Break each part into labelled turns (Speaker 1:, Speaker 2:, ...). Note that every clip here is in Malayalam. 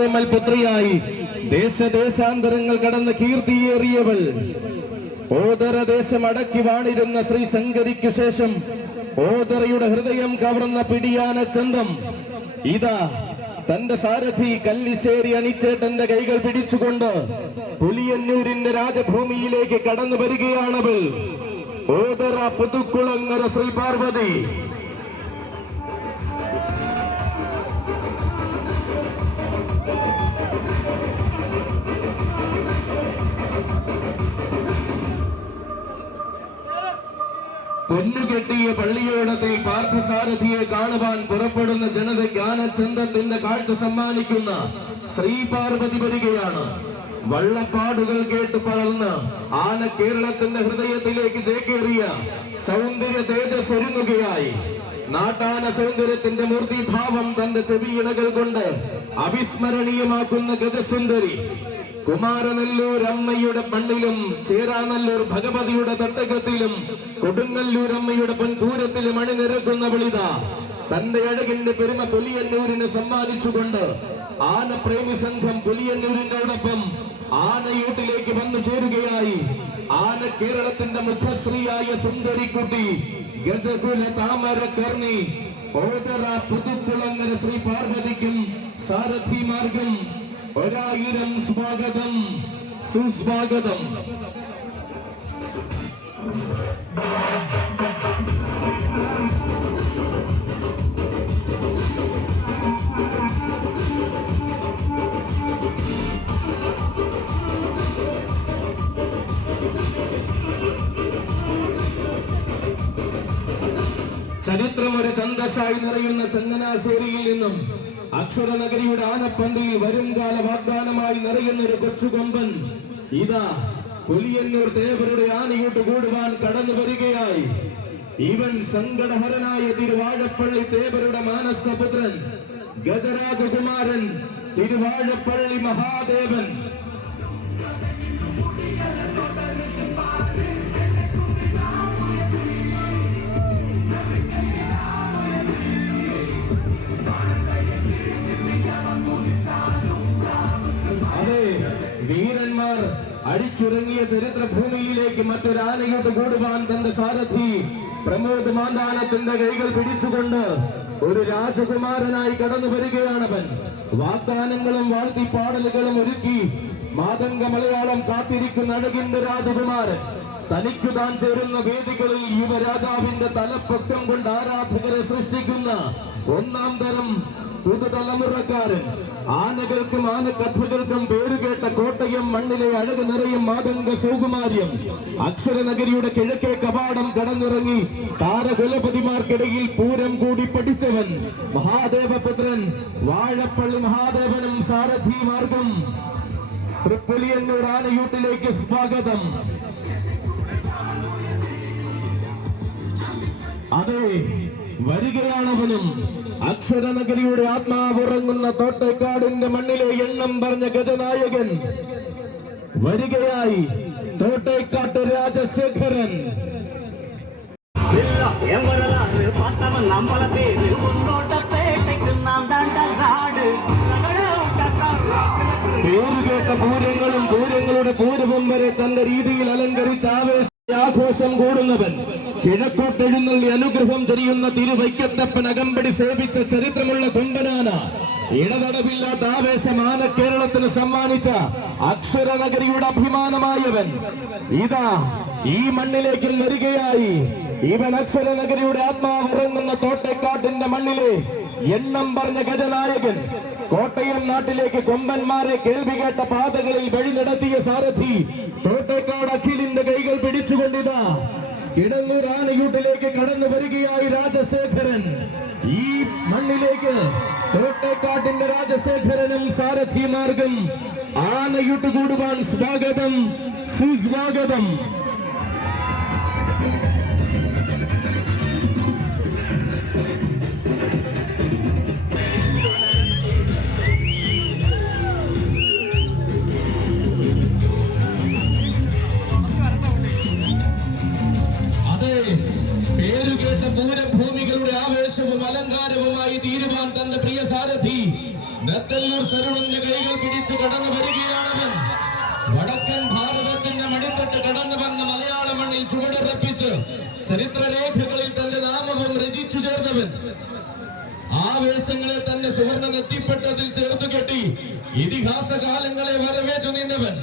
Speaker 1: പുത്രിയായി ദേശദേശാന്തരങ്ങൾ കടന്ന് കീർത്തിയേറിയവൾ. ഓദരദേശം അടക്കി വാണിരുന്ന ശ്രീ ശങ്കരിക്കു ശേഷം ഓദറയുടെ ഹൃദയം കവർന്ന പിടിയാന ചന്തം. ഇതാ തന്റെ സാരഥി കല്ലിശ്ശേരി അനിച്ചേട്ടന്റെ കൈകൾ പിടിച്ചുകൊണ്ട് പുലിയന്നൂരിന്റെ രാജഭൂമിയിലേക്ക് കടന്നു വരികയാണവൾ. ഓദറ പുതുക്കുളങ്ങര ശ്രീ പാർവതി. പൊന്നുകെട്ടിയ പള്ളിയോടത്തിൽ പാർത്ഥസാരഥിയെ കാണുവാൻ പുറപ്പെടുന്ന ജനത ജ്ഞാനചന്ദ്രത്തിന്റെ കാഴ്ച സമ്മാനിക്കുന്ന ശ്രീ പാർവതി വരികയാണ്. വള്ളപ്പാടുകൾ കേട്ട് പളർന്ന് ആന കേരളത്തിന്റെ ഹൃദയത്തിലേക്ക് ചേക്കേറിയ സൗന്ദര്യ തേജസ് ഒരുങ്ങുകയായി. നാട്ടാന സൗന്ദര്യത്തിന്റെ മൂർത്തിഭാവം തന്റെ ചെവിയിണകൾ കൊണ്ട് അവിസ്മരണീയമാക്കുന്ന ഗജസുന്ദരി. കുമാരനെല്ലൂർ അമ്മയുടെ മണ്ണിലും ചേരാനല്ലൂർ ഭഗവതിയുടെ തട്ടകത്തിലും കൊടുങ്ങല്ലൂർ അമ്മയുടെ പൊൻപൂരത്തിലും അണിനിരക്കുന്ന വിളിത തന്റെ അഴകിന്റെ പെരുമ പുലിയന്നൂരിനെ സമ്മാനിച്ചുകൊണ്ട് ആന പ്രേമി സംഘം പുലിയന്നൂരിനോടൊപ്പം ആനയൂട്ടിലേക്ക് വന്നു ചേരുകയായി. ആന കേരളത്തിന്റെ മുഖശ്രീയായ സുന്ദരിക്കുട്ടി ഗജകുല താമര കർണി ഓതറ പുതുക്കുളങ്ങര ശ്രീ പാർവതിക്കും സാരഥി മാർഗം ഒരായിരം സ്വാഗതം സുസ്വാഗതം. ചരിത്രം ഒരു ചന്തസായി നിറയുന്ന ചങ്ങനാശ്ശേരിയിൽ നിന്നും അക്ഷരനഗരിയുടെ ആനപ്പന്തിയിൽ വരുംകാല വാഗ്ദാനമായി നിറയുന്ന ഒരു കൊച്ചു കൊച്ചുകൊമ്പൻ. ഇതാ പുലിയന്നൂർ ദേവരുടെ ആനയോട്ട് കൂടുവാൻ കടന്നു വരികയായി. ഇവൻ സങ്കടഹരനായ തിരുവാഴപ്പള്ളി ദേവരുടെ മാനസപുത്രൻ. ഗജരാജകുമാരൻ തിരുവാഴപ്പള്ളി മഹാദേവൻ. അടിച്ചുറങ്ങിയ ചരിത്ര ഭൂമിയിലേക്ക് മറ്റൊരു ആനയോട്ട് കൂടുവാൻ തന്റെ സാരഥി പ്രമോദ് മാന്താനത്തിന്റെ കൈകൾ പിടിച്ചുകൊണ്ട് ഒരു രാജകുമാരനായി കടന്നു വരികയാണവൻ. വാഗ്ദാനങ്ങളും വാഴ്ത്തിപ്പാടലുകളും ഒരുക്കി മാതംഗ മലയാളം കാത്തിരിക്കുന്ന അഴകിന്റെ രാജകുമാരൻ. തനിക്കു താൻ ചേരുന്ന വേദികളിൽ യുവരാജാവിന്റെ തലപ്പൊക്കം കൊണ്ട് ആരാധകരെ സൃഷ്ടിക്കുന്ന ഒന്നാം തരം പുതുതലമുറക്കാരൻ. ആനകൾക്കും ആനക്കഥകൾക്കും പേരുകേട്ട കോട്ടയം മണ്ണിലെ അഴക് നിറയും മാതംഗ സൗകുമാര്യം. അക്ഷരനഗരിയുടെ കിഴക്കേ കവാടം കടന്നിറങ്ങി താരകുലപതിമാർക്കിടയിൽ പൂരം കൂടി പഠിച്ചവൻ മഹാദേവപുത്രൻ. വാഴപ്പള്ളി മഹാദേവനും സാരഥി മാർഗം. തൃപ്പുലിയന്നൂർ ആനയൂട്ടിലേക്ക് സ്വാഗതം. അതെ വരികയാണവനും. അക്ഷരനഗരിയുടെ ആത്മാവ് ഉറങ്ങുന്ന തോട്ടേക്കാടിന്റെ മണ്ണിലെ എണ്ണം പറഞ്ഞ ഗജനായകൻ വരികയായി. തോട്ടേക്കാട്ട് രാജശേഖരൻ. പേരുകേട്ട പൂരങ്ങളും പൂരങ്ങളുടെ പൂരവും വരെ തന്റെ രീതിയിൽ അലങ്കരിച്ച് ആവേശ ആഘോഷം കൂടുന്നവൻ. കിഴക്കോട്ടെഴുന്നള്ളി അനുഗ്രഹം ചെയ്യുന്ന തിരുവൈക്കത്തപ്പൻ അകമ്പടി സേവിച്ച ചരിത്രമുള്ള കൊമ്പനാന. ഇടതടവില്ലാത്ത ആവേശമാണ് കേരളത്തിന് സമ്മാനിച്ച അക്ഷരനഗരിയുടെ അഭിമാനമായവൻ. ഇതാ ഈ മണ്ണിലേക്ക് വരികയായി. ഇവൻ അക്ഷരനഗരിയുടെ ആത്മാവ് ഉറങ്ങുന്ന തോട്ടേക്കാട്ടിന്റെ മണ്ണിലെ എണ്ണം പറഞ്ഞ ഗജനായകൻ. കോട്ടയം നാട്ടിലേക്ക് കൊമ്പന്മാരെ കേൾവി കേട്ട പാതകളിൽ വഴി നടത്തിയ സാരഥി തോട്ടേക്കാട് അഖിലിന്റെ കൈകൾ പിടിച്ചുകൊണ്ടിതാ. കിടങ്ങൂർ ആനയൂട്ടിലേക്ക് കടന്നു വരികയായി രാജശേഖരൻ. ഈ മണ്ണിലേക്ക് തോട്ടേക്കാട്ടിന്റെ രാജശേഖരനും സാരഥിമാർഗം ആനയൂട്ട് കൂടുവാൻ സ്വാഗതം സുസ്വാഗതം. സരുണിന്റെ കൈകൾ പിടിച്ച് കടന്നു വരികയാണവൻ. വടക്കൻ ഭാരതത്തിന്റെ മടിത്തട്ട് കടന്നു വന്ന മലയാള മണ്ണിൽ ചുവടുറപ്പിച്ച് ചരിത്രരേഖകളിൽ തന്റെ നാമവും രചിച്ചു ചേർന്നവൻ. ആവേശങ്ങളെ തന്റെ സുവർണ നെത്തിപ്പെട്ടതിൽ ചേർത്തു കെട്ടി ഇതിഹാസ കാലങ്ങളെ വരവേറ്റു നിന്നവൻ.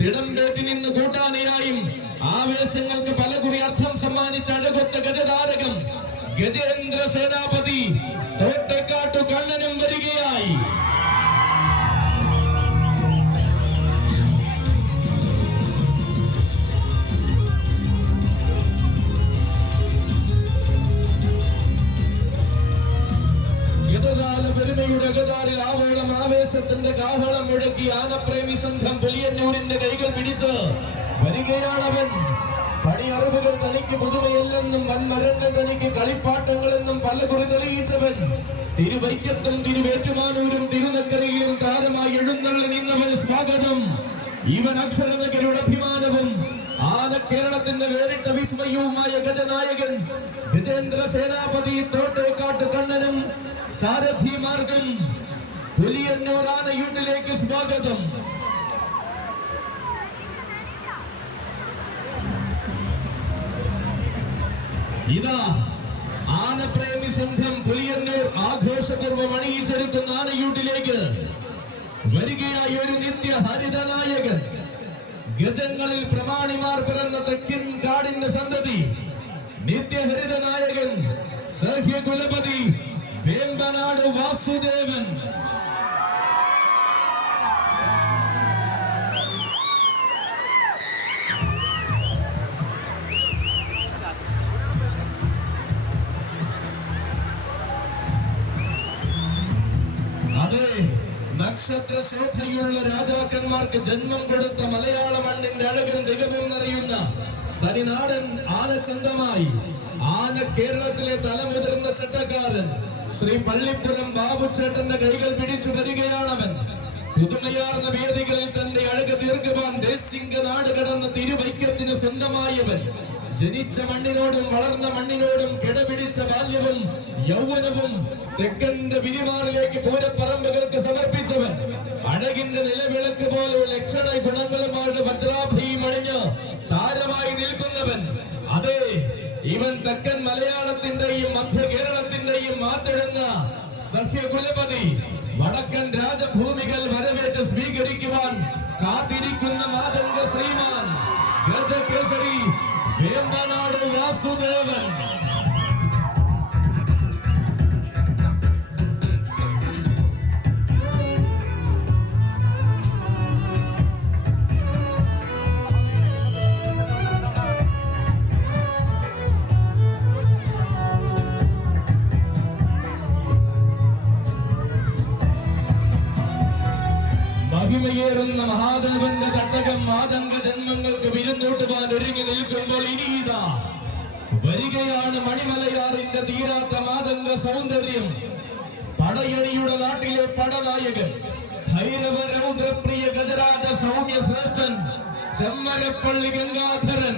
Speaker 1: തിടംപേറ്റി നിന്ന് കൂട്ടാനിയായും ആവേശങ്ങൾക്ക് പലകുറി അർത്ഥം സമ്മാനിച്ച അഴകൊത്ത ഗജതാരകം ഗജേന്ദ്ര സേനാപതി ആനപ്രേമി സംഘം പുലിയന്നൂരിന്റെ കൈകൾ പിടിച്ച് വരികയാണവൻ പണിയറിവുകൾ തനിക്ക് പുതുമയല്ലെന്നും വൻമരങ്ങൾ തനിക്ക് കളിപ്പാട്ടങ്ങളെന്നും പലകുറി തെളിയിച്ചവൻ. തിരുവൈക്കത്തും തിരുവേറ്റുമാനൂരും തിരുനക്കരയിലും താരമായി എഴുന്നള്ളി നിന്നവന് സ്വാഗതം. ഇവൻ അക്ഷരനഗരുടെ അഭിമാനവും ആന കേരളത്തിന്റെ വേറിട്ട വിസ്മയവുമായ ഗജനായകൻ വിജേന്ദ്ര സേനാപതി തോട്ടേക്കാട്ട് കണ്ണനും സാരഥി മാർഗം പുലിയന്നൂർ യൂട്ടിലേക്ക് സ്വാഗതം. ഇതാ ആനപ്രേമി സംഘം പുലിയന്നൂർ ആഘോഷപൂർവം അണിയിച്ചെടുക്കുന്ന ആനയൂട്ടിലേക്ക് വരികയായി ഒരു നിത്യ ഹരിതനായകൻ. ഗജങ്ങളിൽ പ്രമാണിമാർ പിറന്ന തെക്കിൻ കാടിന്റെ സന്തതി നിത്യഹരിതനായകൻ നായകൻ സഹ്യകുലപതി വേമ്പനാട് വാസുദേവൻ. നക്ഷത്ര ശോഭയുള്ള രാജാക്കന്മാർക്ക് ജന്മം കൊടുത്ത മലയാള മണ്ണിന്റെ അഴകൻ തികവും നിറയുന്ന തനിനാടൻ ആനച്ചന്തമായി ആന കേരളത്തിലെ തലമുതിർന്ന ചട്ടക്കാരൻ ശ്രീ പള്ളിപ്പുറം ബാബുച്ചേട്ടന്റെ കൈകൾ പിടിച്ചു വരികയാണവൻ. പുതുമയാർന്ന വേദികളിൽ തന്റെ അഴക തീർക്കുവാൻ ദേശിംഗ നാട് കടന്ന തിരുവൈക്കത്തിന് സ്വന്തമായവൻ. ജനിച്ച മണ്ണിനോടും വളർന്ന മണ്ണിനോടും കിടപിടിച്ച ബാല്യവും യൗവനവും തെക്കന്റെ വിരിമാറിലേക്ക് പൂരപ്പറമ്പുകൾക്ക് സമർപ്പിച്ചവൻ അഴകിന്റെ നിലവിളക്ക് പോലെ ലക്ഷണ ഗുണങ്ങളുമായിട്ട് ഭദ്രാഭയും അണിഞ്ഞ് താരമായി നിൽക്കുന്നവൻ. അതെ ഇവൻ തെക്കൻ മലയാളത്തിന്റെയും മധ്യ കേരളത്തിന്റെയും മാറ്റിടുന്ന സഹ്യകുലപതി വടക്കൻ രാജഭൂമികൾ മാതംഗ ജന്മങ്ങൾക്ക് വിരുന്നൂട്ടുവാൻ ഒരുങ്ങി നിൽക്കുമ്പോൾ ഇനി ഇതാ. വരികയാണ് മണിമലയാറിന്റെ തീരാത്ത മാതംഗ സൗന്ദര്യം. പടയണിയുടെ നാട്ടിലെ പടനായകൻ ഭൈരവ രൗദ്രപ്രിയ ഗജരാജ സൗമ്യ ശ്രേഷ്ഠൻ ചെമ്മരപ്പള്ളി ഗംഗാധരൻ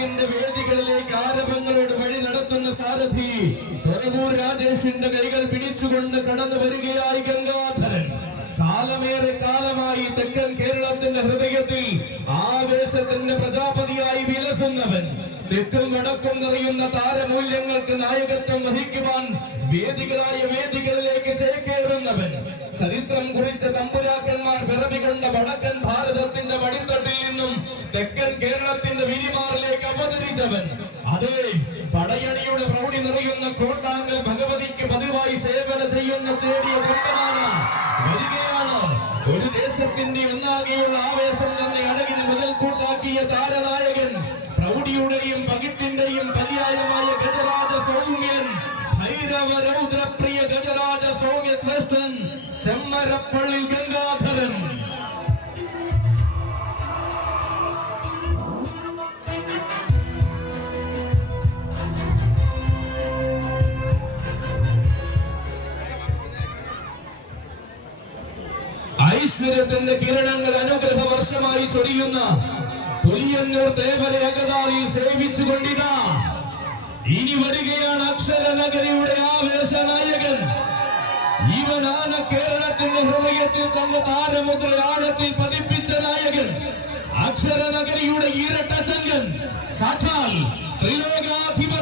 Speaker 1: അഴകിന്റെ വേദികളിലേക്ക് ആരവങ്ങളോട് വഴി നടത്തുന്ന സാരഥി തുറവൂർ രാജേഷിന്റെ കൈകൾ പിടിച്ചുകൊണ്ട് കടന്നു വരികയായി ഗംഗാധരൻ. കാലമേറെ കാലമായി തെക്കൻ കേരളത്തിന്റെ ഹൃദയത്തിൽ ആവേശത്തിന്റെ പ്രജാപതിയായി വിലസുന്നവൻ. തെക്കും വടക്കും നിറയുന്ന താരമൂല്യങ്ങൾക്ക് നായകത്വം വഹിക്കുവാൻ വേദികളായ വേദികളിലേക്ക് ചേക്കേറുന്നവൻ. ചരിത്രം കുറിച്ച തമ്പുരാക്കന്മാർ പിറവികൊണ്ട വടക്കൻ ഭാരതത്തിന്റെ വടിത്തട്ടിൽ പതിവായി ചെയ്യുന്ന തേടിയ ഭക്തനാണ് വരികയാണ്. ഒരു ദേശത്തിന്റെ ഒന്നാകെയുള്ള ആവേശം തന്നെ അഴകിന് മുതൽക്കൂട്ടാക്കിയ താരനായകൻ പ്രൗഢിയുടെയും പകിട്ടിന്റെയും പര്യായമായ ഗജരാജ സൗമ്യൻ ഭൈരവ രൗദ്രപ്രിയ ഗജരാജ സൗമ്യ ശ്രേഷ്ഠൻ ചെമ്മരപ്പള്ളി ഗംഗാധരൻ. ഐശ്വര്യത്തിന്റെ കിരണങ്ങൾ അനുഗ്രഹ വർഷമായി ചൊരിയുന്ന പുലിയന്നൂർ ദേവര അകതാറിൽ സേവിച്ചു കൊണ്ടിതാ. ഇനി വരികയാണ് അക്ഷരനഗരിയുടെ ആവേശ നായകൻ. ഇവനാണ് കേരളത്തിന്റെ ഹൃദയത്തിൽ തന്റെ താരമുദ്ര ആഴത്തിൽ പതിപ്പിച്ച നായകൻ. അക്ഷരനഗരിയുടെ ഇരട്ട ചങ്കൻ സാക്ഷാൽ ത്രിലോകാധിപതി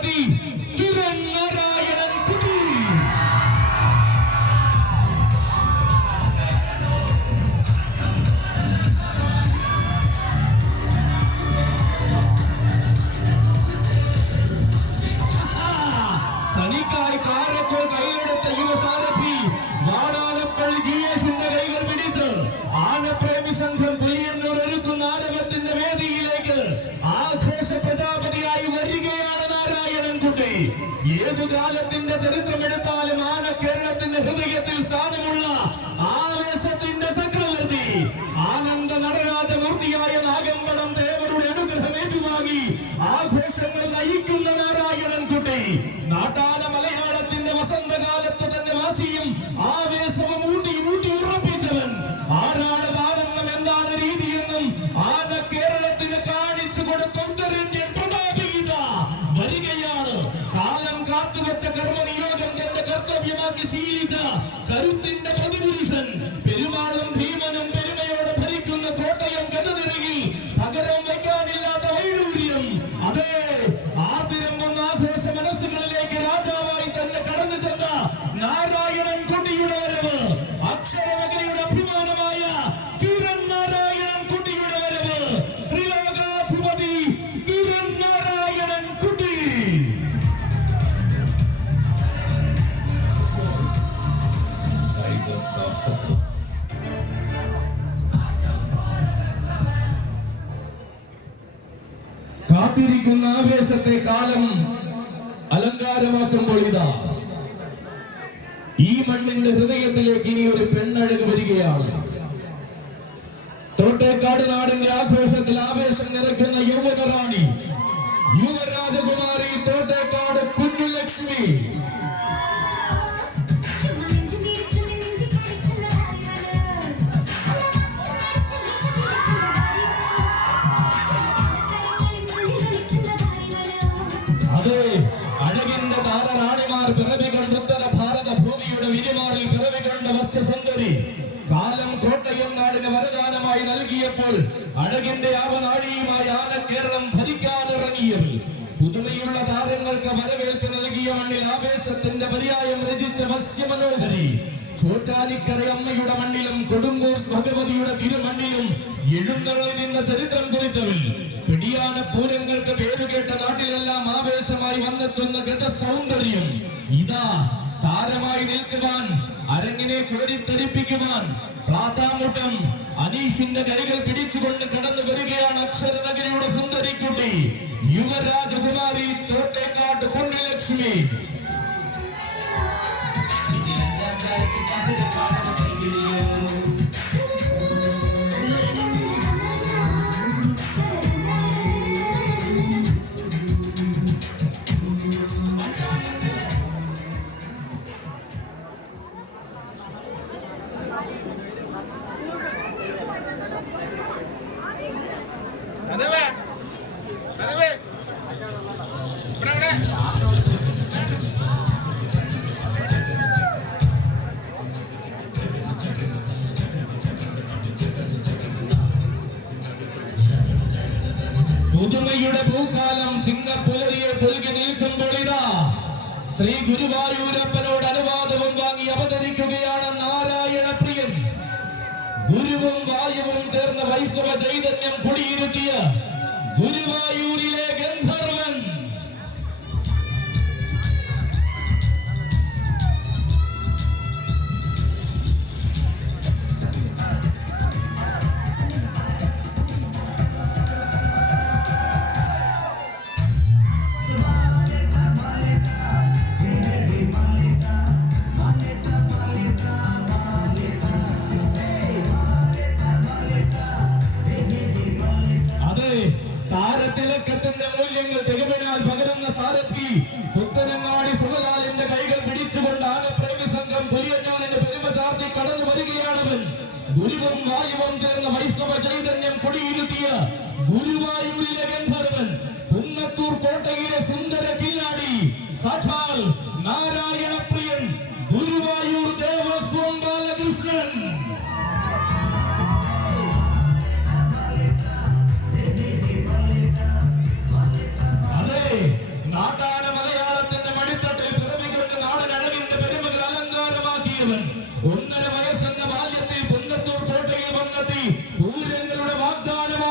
Speaker 1: പ്രജാപതിയായി വരികയാണ് നാരായണൻ കുട്ടി. ഏതു കാലത്തിന്റെ ചരിത്രം എടുത്താലും ആന കേരളത്തിന്റെ ഹൃദയത്തിൽ സ്ഥാനമുള്ള നൽകിയ മണ്ണിൽ ആവേശത്തിന്റെ പര്യായം രചിച്ച മത്സ്യമനോഹരി ചോറ്റാനിക്കര അമ്മയുടെ മണ്ണിലും കൊടുങ്ങൂർ ഭഗവതിയുടെ തിരുമണ്ണിലും എഴുന്നള്ളി നിന്ന ചരിത്രം കുറിച്ചവൽ പിടിയാന പൂരങ്ങൾക്ക് പേരുകേട്ട നാട്ടിലെല്ലാം ആവേശമായി വന്നെത്തുന്ന ഗജ സൗന്ദര്യം ഇതാ താരമായി നിൽക്കുവാൻ അരങ്ങിനെ കോരിത്തരിപ്പിക്കുവാൻ പ്ലാത്താമുട്ടം അനീഷിന്റെ കൈകൾ പിടിച്ചുകൊണ്ട് കടന്നു വരികയാണ് അക്ഷരനഗരിയുടെ സുന്ദരിക്കുട്ടി യുവരാജകുമാരി തോട്ടേക്കാട്ട് പുണ്യലക്ഷ്മി പുതുമയുടെ പൂക്കാലം ചിങ്ങപ്പുലരിയെ പുലുകി നിൽക്കുമ്പോൾ ഇതാ. ശ്രീ ഗുരുവായൂരപ്പനോട് അനുവാദവും വാങ്ങി അവതരിക്കുകയാണ് നാരായണ പ്രിയൻ ഗുരുവും വായുവും ചേർന്ന വൈഷ്ണവ ചൈതന്യം കുടിയിരുത്തിയ ഗുരുവായൂരിലെ ഗന്ധർവൻ.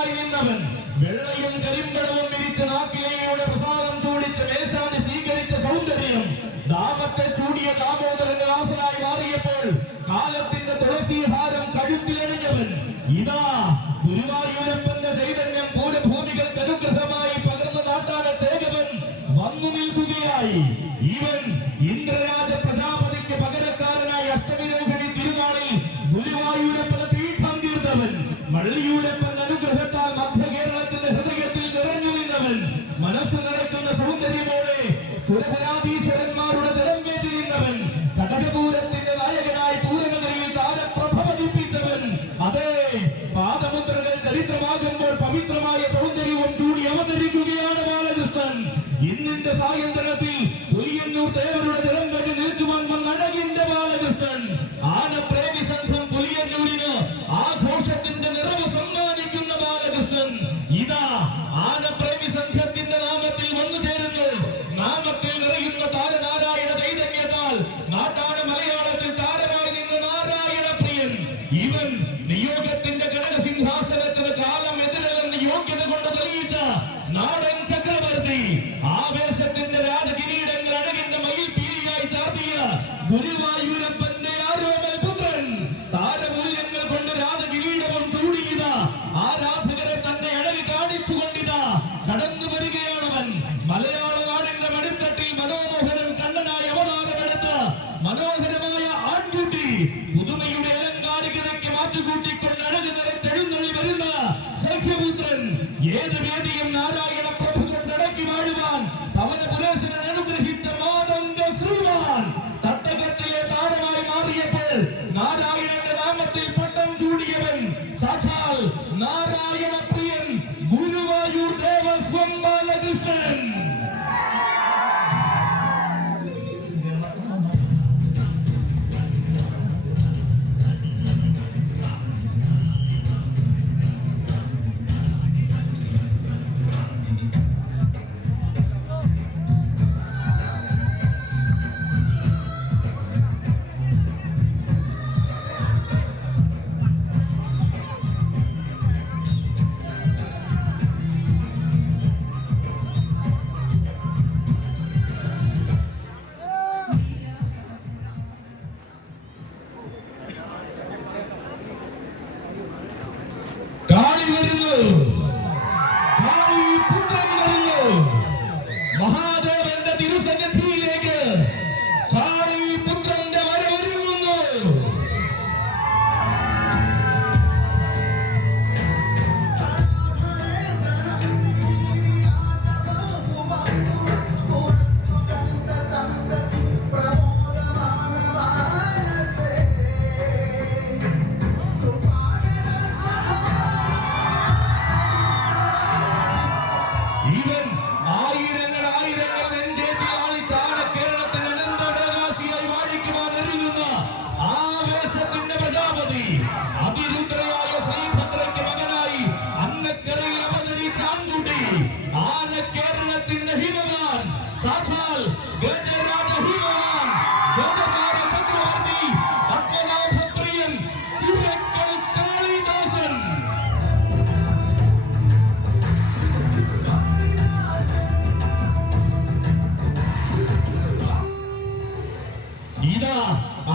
Speaker 1: വെള്ളയായി നിന്നവൻ വെള്ളയും കരിമ്പടവും വിരിച്ച് നാക്കിലയുടെ പ്രസാദം ചൂടിച്ച് മേശാന് സ്വീകരിച്ച സൗന്ദര്യം ദാമത്തെ ചൂടിയ ദാമോദരനാസനായി മാറിയപ്പോൾ കാലത്തിന്റെ തുളസീഹാരം കഴുത്തിലെറിഞ്ഞവൻ ഇതാ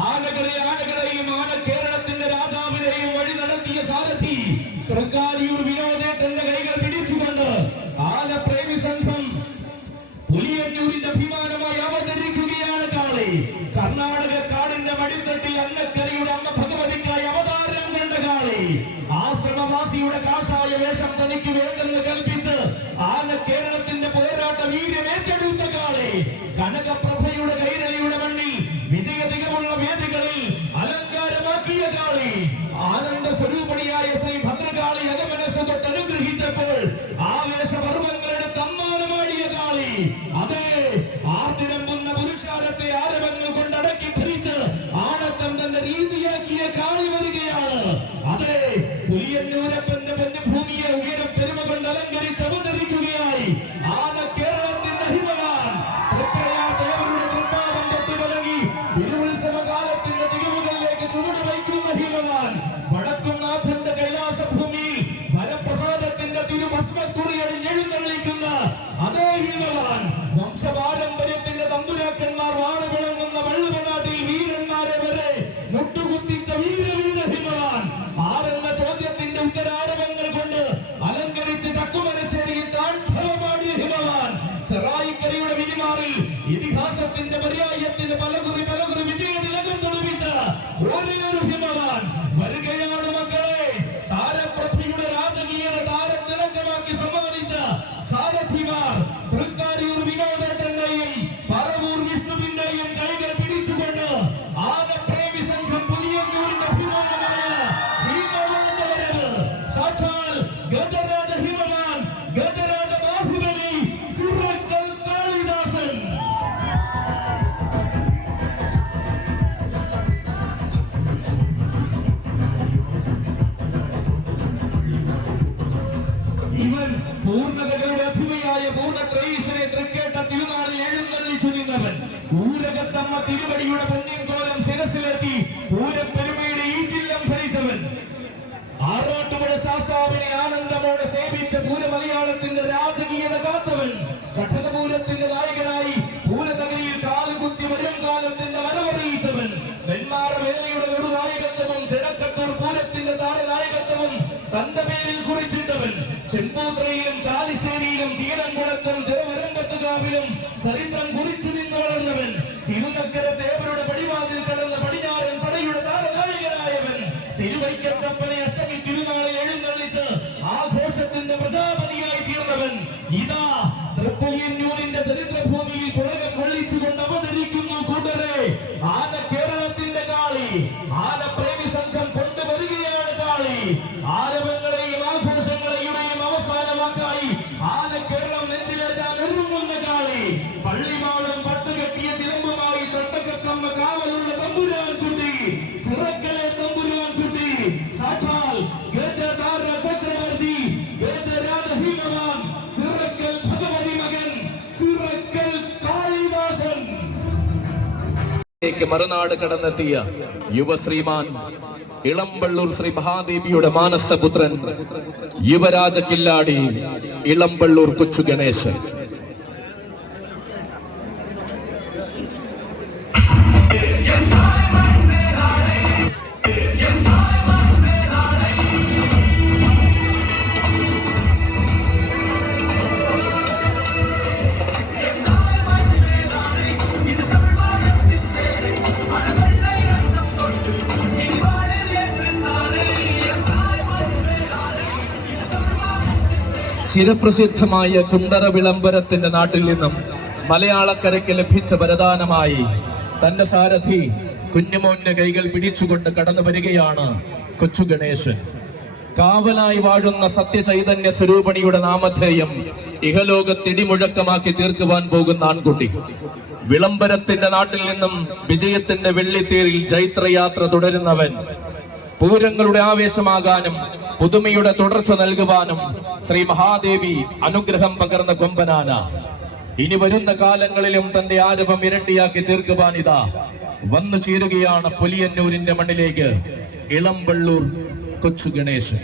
Speaker 1: ആനകളെ ആനകളെയും ആന കേരളത്തിന്റെ രാജാ Be a ശാസ്താവിനെ ആനന്ദമോടെ സേവിച്ച പൂരമലയാളത്തിന്റെ രാജകീയത കാത്തവൻ കഠകപൂരത്തിന്റെ നായകനായി പൂരനഗരിയിൽ കാലുകുത്തി വരും കാലത്തിന്റെ വരവറിയിച്ചവൻ നെന്മാറ വേലയുടെ നായകത്വവും ചെറക്കത്തൂർ പൂരത്തിന്റെ താരനായകത്വവും തന്റെ പേരിൽ കുറിച്ചിട്ടവൻ ചെമ്പൂത്രയിലും ചാലിശ്ശേരിയിലും ചീരൻകുളത്തും ചെറുവരമ്പത്തുകാവിലും ചരിത്രം കുറിച്ചു നിന്ന് വളർന്നവൻ തിരുനക്കര ദേവരുടെ പടിവാതിൽ കടന്ന പടിഞ്ഞാറൻ പടയുടെ താരനായകനായവൻ തിരുവൈക്കത്തപ്പനെ അഷ്ടമി തിരുനാളിൽ കൊള്ളിച്ചുകൊണ്ട് അവതരിക്കുന്നു കൂട്ടരെ. ആന കേരളത്തിന്റെ കാളി ആന പ്രേമി സംഘം കൊണ്ടുവരികയാണ് കാളി. ആരവങ്ങളെയും ആഘോഷങ്ങളെയും അവസാനമാക്കായി ആന കേരളം
Speaker 2: ലേക്ക് മറുനാട് കടന്നെത്തിയ യുവശ്രീമാൻ ഇളമ്പള്ളൂർ ശ്രീ മഹാദേവിയുടെ മാനസപുത്രൻ യുവരാജ കില്ലാടി ഇളമ്പള്ളൂർ കൊച്ചു ഗണേശൻ. ചിരപ്രസിദ്ധമായ കുണ്ടറ വിളംബരത്തിന്റെ നാട്ടിൽ നിന്നും മലയാളക്കരയ്ക്ക് ലഭിച്ച വരദാനമായി തന്റെ സാരഥി കുഞ്ഞുമോന്റെ കൈകൾ പിടിച്ചുകൊണ്ട് കടന്നു വരികയാണ് കൊച്ചു ഗണേശൻ. കാവലായി വാഴുന്ന സത്യചൈതന്യ സ്വരൂപണിയുടെ നാമധേയം ഇഹലോകത്തിടിമുഴക്കമാക്കി തീർക്കുവാൻ പോകുന്ന ആൺകുട്ടി. വിളംബരത്തിന്റെ നാട്ടിൽ നിന്നും വിജയത്തിന്റെ വെള്ളിത്തേരിൽ ജൈത്രയാത്ര തുടരുന്നവൻ. പൂരങ്ങളുടെ ആവേശമാകാനും പുതുമയുടെ തുടർച്ച നൽകുവാനും ശ്രീ മഹാദേവി അനുഗ്രഹം പകർന്ന കൊമ്പനാന. ഇനി വരുന്ന കാലങ്ങളിലും തന്റെ ആരവം ഇരട്ടിയാക്കി തീർക്കുവാൻ ഇതാ. വന്നു ചേരുകയാണ് പുലിയന്നൂരിന്റെ മണ്ണിലേക്ക്. ഇളംവള്ളൂർ കൊച്ചു ഗണേശൻ.